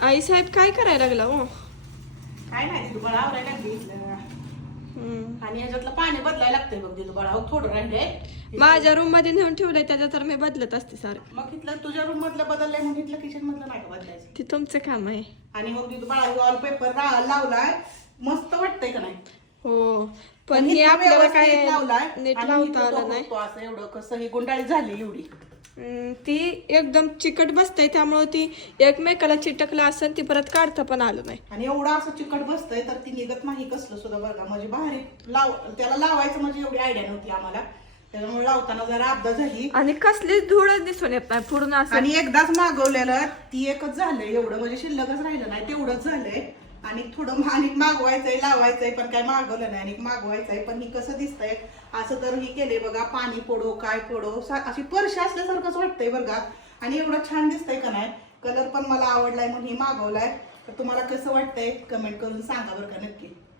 आई साहेब काय करायला लागला हो? काय नाही तू बाळा आवरायला लागली आणि ह्याच्यातलं पाणी बदलायला लागतंय बघ तिथं बाळा थोडं राहिले माझ्या रूम मध्ये नेऊन ठेवलंय त्याच्या तर मी बदलत असते सारं. मग तिथलं तुझ्या रूम मधलं बदललंय मग तिथलं किचन मधलं नाही का बदलायचं ते तुमचं काम आहे. आणि मग तिथं बाळा वॉलपेपर लावलाय मस्त वाटतंय का नाही हो पण हे इतका आपल्याला व्यवस्थित काय लावलाय नीट आणि लावता इथं आलं नाही. तो असं एवढं कसं ही गुंडाळी झाली एवढी ती एकदम चिकट बसतंय त्यामुळे ती एकमेकाला चिटकला असेल ती परत काढता पण आलं नाही. आणि एवढं असं चिकट बसतंय तर ती निघत नाही कसलं सुद्धा बघा म्हणजे भारी त्याला लावायचं म्हणजे एवढी आयडिया नव्हती आम्हाला त्याच्यामुळे लावताना जरा अपघात झाली आणि कसलीच धूळच दिसून येत नाही पूर्ण असं. आणि एकदाच मागवलेलं ती एकच झालंय एवढं म्हणजे शिल्लकच राहिलं नाही तेवढंच झालंय आणि थोडं आणि मागवायचंय लावायचंय पण काय मागवलं नाही आणि मागवायचंय पण ही कसं दिसतंय असं तर ही केलंय बघा पाणी पडो काय पडो अशी परशी असल्यासारखंच वाटतंय बघा आणि एवढं छान दिसतंय का नाही कलर पण मला आवडलाय म्हणून ही मागवलाय तर तुम्हाला कसं वाटतंय कमेंट करून सांगा बरं का नक्की.